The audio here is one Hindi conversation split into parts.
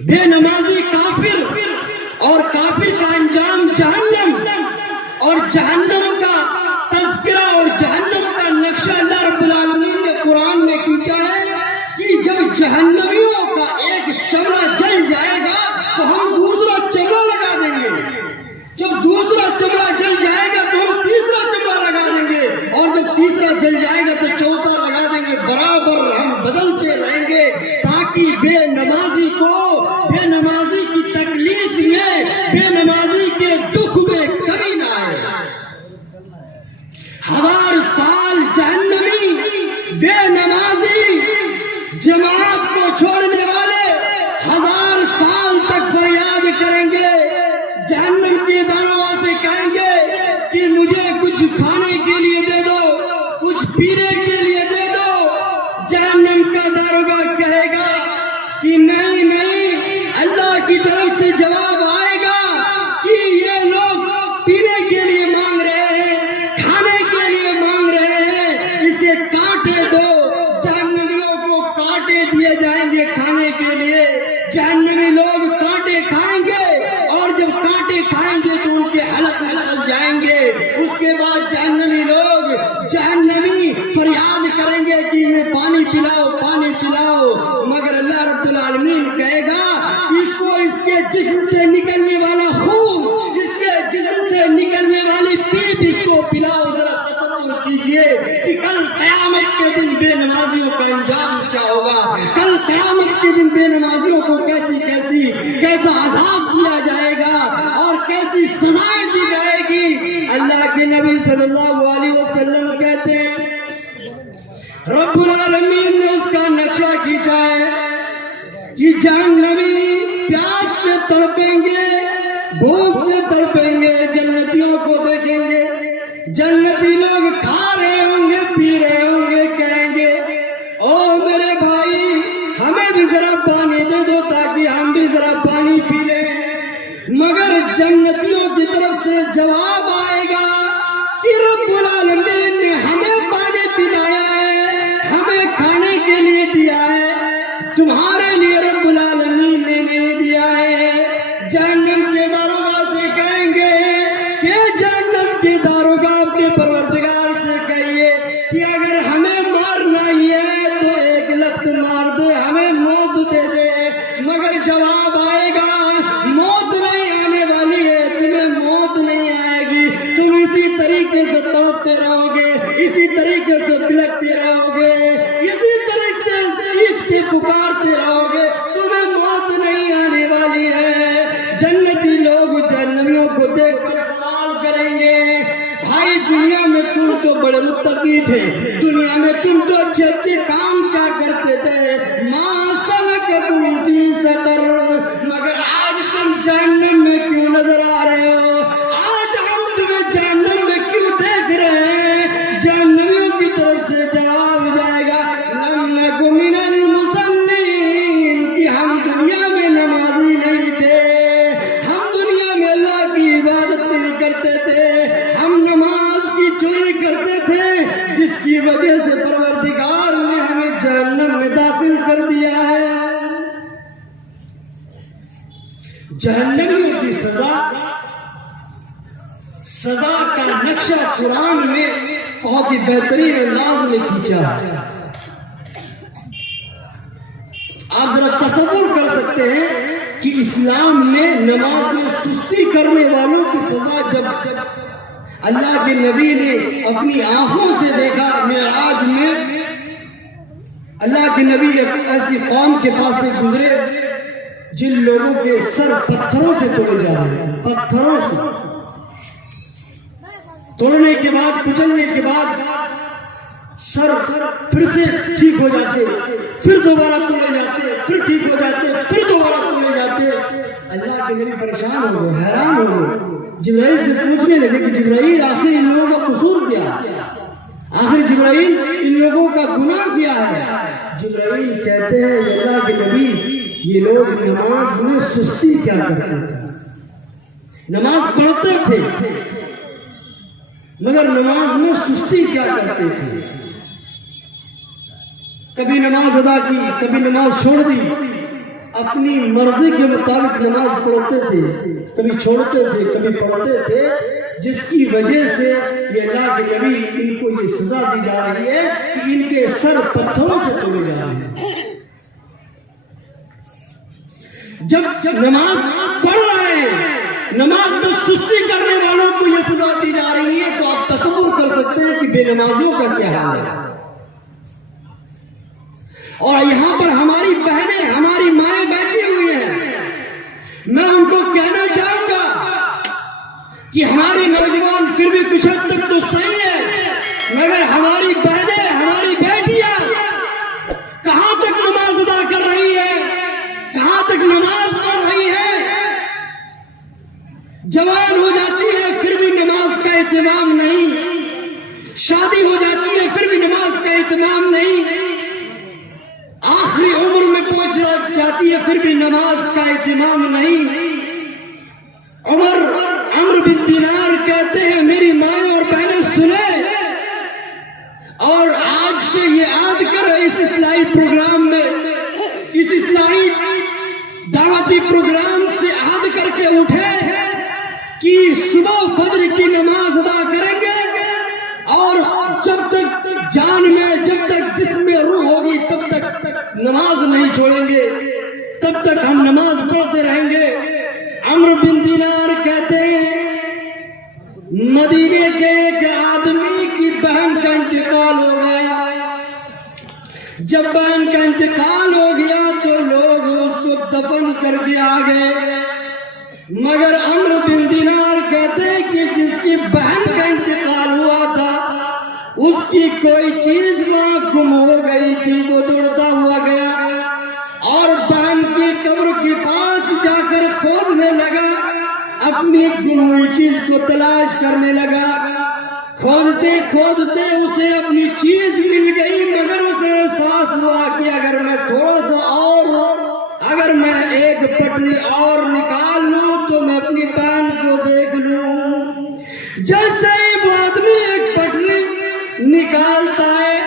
बेनमाजी काफिर और काफिर का अंजाम जहन्नम, और जहन्नम का तज़किरा और जहन्नम का नक्शा अल्लाह रब्बुल आलमीन ने कुरान में खींचा है कि जब जहन्नमियों का एक चमड़ा जल जाएगा तो हम दूसरा चमड़ा लगा देंगे, जब दूसरा चमड़ा जल जाएगा तो हम तीसरा चमड़ा लगा देंगे, और जब तीसरा जल जाएगा तो चौथा लगा देंगे। बराबर हम बदलते रहेंगे ताकि बेनमाजी को, बेनमाजी की तकलीफ में, बेनमाजी के दुख में कमी ना आए। 1000 साल जहन्नमी बेनमाजी जमात को छोड़ने वाले 1000 साल तक फरियाद करेंगे, जहन्नम के दारोगा से कहेंगे कि मुझे कुछ खाने के लिए दे दो, कुछ पीने के लिए दे दो। जहन्नम का दारोगा कहेगा कि नहीं नहीं, अल्लाह की तरफ से जवाब आएगा कि ये लोग पीने के लिए मांग रहे हैं, खाने के लिए मांग रहे हैं, इसे काटे दो। जहन्नमियों को काटे दिए जाएंगे खाने के लिए, जहन्नमी लोग कांटे खाएंगे, और जब कांटे खाएंगे तो उनके हलक में फंस जाएंगे। उसके बाद जहन्नमी लोग, जहन्नमी फरियाद करेंगे कि मैं पानी पिलाओ, पानी पिलाओ, मगर अल्लाह रब्बुल आलमीन कहेगा इसको इसके जिस्म से निकलने वाला खून, इसके जिस्म से निकलने वाली पीप इसको पिलाओ। जरा तसव्वुर कीजिए कि कल क़यामत के दिन बेनमाजियों का अंजाम क्या होगा, कल क़यामत के दिन बेनमाजियों को कैसा अज़ाब दिया जाएगा और कैसी सजाएं दी जाएगी। अल्लाह के नबी सल्लल्लाहु अलैहि वसल्लम कहते हैं रब्बुल आलमीन ने उसका नक्शा खींचा है कि जहन्नमी प्यास से तड़पेंगे, भूख से तड़पेंगे, जन्नतियों को देखेंगे, जन्नती लोग खा रहे होंगे, पी रहे होंगे, कहेंगे ओ मेरे भाई हमें भी जरा पानी दे दो ताकि हम भी जरा पानी पी लें। मगर जन्नतियों की तरफ से जवाब आएगा कि रब्बुल आलमीन ने हमें पानी पिलाया है, हमें खाने के लिए दिया है, तुम्हारे लिए रब्बुल आलमीन ने नहीं दिया है। जहन्नम के दारोगा से कहेंगे कि जहन्नम के दारोगा अपने परवरदिगार से कहिए कि अगर हमें मारना ही है तो एक लख्त मार दे, हमें मौत दे दे। मगर जवाब आएगा मौत नहीं आने वाली है, तुम्हें मौत नहीं आएगी, तुम इसी तरीके से तड़पते रहोगे, इसी तरीके से बिलखते रहोगे, इसी तरीके से चीखते पुकारते रहोगे, तुम्हें मौत नहीं आने वाली है। जन्नती लोग जहन्नमियों को देखकर सवाल करेंगे भाई दुनिया में तुम तो बड़े मुत्तकी थे, दुनिया में तुम तो अच्छे अच्छे काम क्या करते थे, मा सलककुम फी सकर, मगर आज तुम जहन्नम में क्यों नजर आ रहे हो, आज हम तुम्हें जहन्नम में क्यों देख रहे हैं। जहन्नमियों की तरफ से जवाब जाएगा लम नकु मिनल मुसल्लीन, कि हम दुनिया में नमाजी नहीं थे, हम दुनिया में अल्लाह की इबादत नहीं करते थे, हम नमाज की चोरी करते थे, जिसकी वजह से परवरदिगार ने हमें जहन्नम में दाखिल कर दिया है। जहन्नमियों की सजा का नक्शा कुरान में बहुत ही बेहतरीन अंदाज में खींचा है। आप जरा तसव्वुर कर सकते हैं कि इस्लाम ने नमाज में सुस्ती करने वालों की सजा जब अल्लाह के नबी ने अपनी आंखों से देखा, मेराज में अल्लाह के नबी ऐसी कौम के पास से गुजरे जिन लोगों के सर पत्थरों से तोड़े जा रहे हैं, पत्थरों से तोड़ने के बाद, कुचलने के बाद सर फिर से ठीक हो जाते, फिर दोबारा तोड़े जाते, फिर ठीक हो जाते, फिर दोबारा तोड़े जाते। अल्लाह के नबी परेशान हो गए, हैरान हो गए, जिब्राइल से पूछने लगे कि जिब्राइल आखिर इन लोगों का कसूर क्या है, आखिर जिब्राइल इन लोगों का गुनाह क्या है। जिब्राइल कहते हैं अल्लाह के नबी ये लोग नमाज में सुस्ती क्या करते थे, नमाज पढ़ते थे मगर नमाज में सुस्ती क्या करते थे, कभी नमाज अदा की, कभी नमाज छोड़ दी। अपनी मर्जी के मुताबिक नमाज पढ़ते थे, कभी छोड़ते थे, कभी पढ़ते थे, जिसकी वजह से ये अल्लाह के नबी इनको ये सजा दी जा रही है कि इनके सर पत्थरों से तोड़े जा रहे हैं। जब नमाज पढ़ रहे हैं, नमाज में सुस्ती करने वालों को यह सजा दी जा रही है, तो आप तसव्वुर कर सकते हैं कि बेनमाजियों का क्या हाल है। और यहां पर हमारी बहनें, हमारी माएं बैठी हुई हैं। मैं उनको कहना चाहूंगा कि हमारे नौजवान फिर भी कुछ हद तक तो सही है, मगर हमारी बहनें, हमारी बेटियां कहां तक नमाज अदा कर रही है, कहां तक नमाज पढ़ रही है। जवान हो जाती है फिर भी नमाज का एहतमाम नहीं, शादी हो जाती है फिर भी नमाज का एहतमाम नहीं, आखिरी उम्र में पहुंच जाती है फिर भी नमाज का एहतमाम नहीं। अमर बिन दिनार कहते हैं, मेरी माँ और बहनें सुने और आज से ये याद करो, इस इस्लाही प्रोग्राम में, इस इस्लाही दावती प्रोग्राम से याद करके उठे कि सुबह फजर की नमाज अदा करेंगे और जब तक जान में, जब तक जिसमें रूह होगी तब तक नमाज नहीं छोड़ेंगे, तब तक हम नमाज पढ़ते रहेंगे। अमर बिन दिनार कहते हैं, मदीने के एक आदमी की बहन का इंतकाल हो गया। जब बहन का इंतकाल हो गया तो लोग उसको दफन कर दिया गए, मगर अमर बिन दिनार कहते हैं कि जिसकी बहन का इंतकाल हुआ था उसकी कोई चीज वहां गुम हो गई थी। वो दौड़ता हुआ गया और बहन की कब्र के पास जाकर खोदने लगा, अपनी गुम हुई चीज को तलाश करने लगा। खोदते खोदते उसे अपनी चीज मिल गई, मगर उसे एहसास हुआ कि अगर मैं थोड़ा सा और, अगर मैं एक पटरी और निकाल लूं तो मैं अपनी बहन को देख लूं। जैसे ही वो आदमी एक पटरी निकालता है,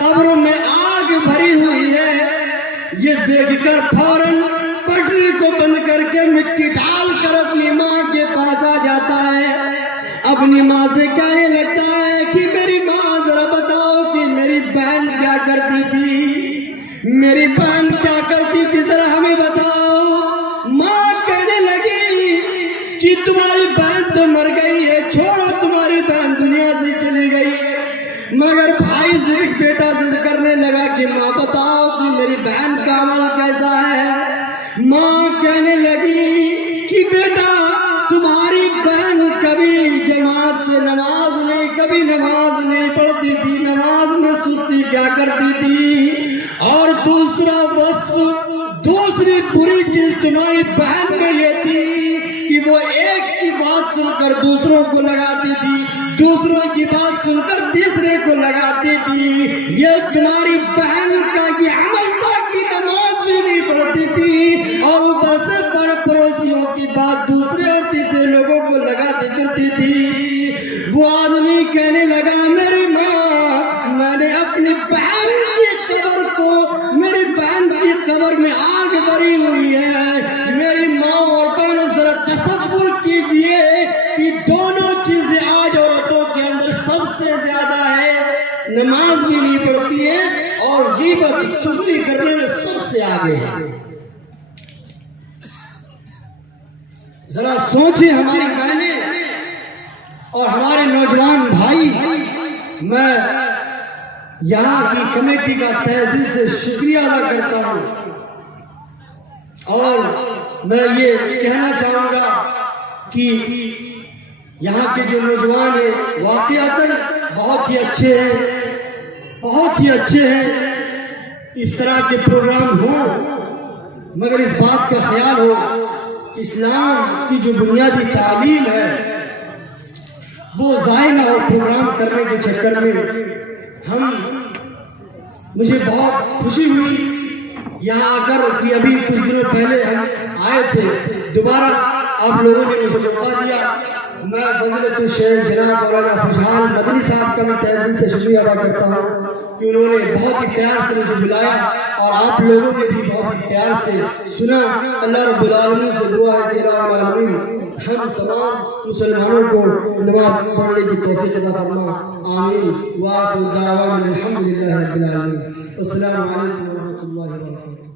कब्र में आग भरी हुई है, ये देखकर फौरन पटरी को बंद करके मिट्टी डालकर अपनी माँ के पास आ जाता है। अपनी माँ से कहने लगता है कि मेरी माँ जरा बताओ कि मेरी बहन क्या करती थी, मेरी बहन क्या करती थी, जरा हमें बताओ। माँ कहने लगी कि तुम्हारी बहन तो मर गई है, छोड़ो, तुम्हारी बहन दुनिया से चली गई है। मगर भाई जिद, बेटा जिद करने लगा कि माँ बताओ कि मेरी बहन का अमल कैसा है। माँ कहने लगी कि बेटा तुम्हारी बहन कभी जमात से नमाज नहीं, कभी नमाज नहीं पढ़ती थी, नमाज में सुस्ती क्या करती थी। और दूसरा वस्फ, दूसरी बुरी चीज तुम्हारी बहन में ये थी कि वो एक की बात सुनकर दूसरों को लगाती थी, दूसरों की बात सुनकर तीसरे को लगाती थी। ये तुम्हारी बहन का ये अमल था कि नमाज भी नहीं पढ़ती थी और ऊपर से पड़ोसियों की बात दूसरे और तीसरे लोगों को लगाती करती थी। वो आदमी कहने लगा, मेरी माँ, मैंने अपनी बहन की कब्र को, मेरी बहन की कब्र में आग भरी हुई है। मेरी माँ और बहनों, जरा तसव्वुर कीजिए कि दोनों चीजें आज औरतों के अंदर सबसे ज्यादा है, नमाज भी नहीं पढ़ती है और गीबत, चुगली करने में सबसे आगे है। जरा सोचे हमारी बहनें और हमारे नौजवान भाई, मैं यहाँ की कमेटी का तहे दिल से शुक्रिया अदा करता हूँ और मैं ये कहना चाहूंगा कि यहाँ के जो नौजवान हैं वाकईतन बहुत ही अच्छे हैं, बहुत ही अच्छे हैं। इस तरह के प्रोग्राम हो, मगर इस बात का ख्याल हो इस्लाम की जो बुनियादी तालीम है वो ज़ाया ना हो प्रोग्राम करने के चक्कर में। मुझे बहुत खुशी हुई यहाँ आकर कि अभी कुछ दिनों पहले हम आए थे, दोबारा आप लोगों ने मुझे मौका दिया मैं फजलतुल शेख जनाब मौलाना खुशहाल मदनी साहब का मैं तहे दिल से शुक्रिया अदा करता हूँ कि उन्होंने बहुत ही प्यार से मुझे बुलाया और आप लोगों ने भी बहुत ही प्यार से सुना। अल्लाह रब्बुल आलमीन से दुआ है कि रब्बुल आलमीन हम तमाम मुसलमानों को नमाज पढ़ने की तौफीक अता फरमा। आमीन। व आखिरु दावाना अल्हम्दुलिल्लाहि रब्बिल आलमीन। अस्सलामु अलैकुम व रहमतुल्लाहि व बरकातुहू।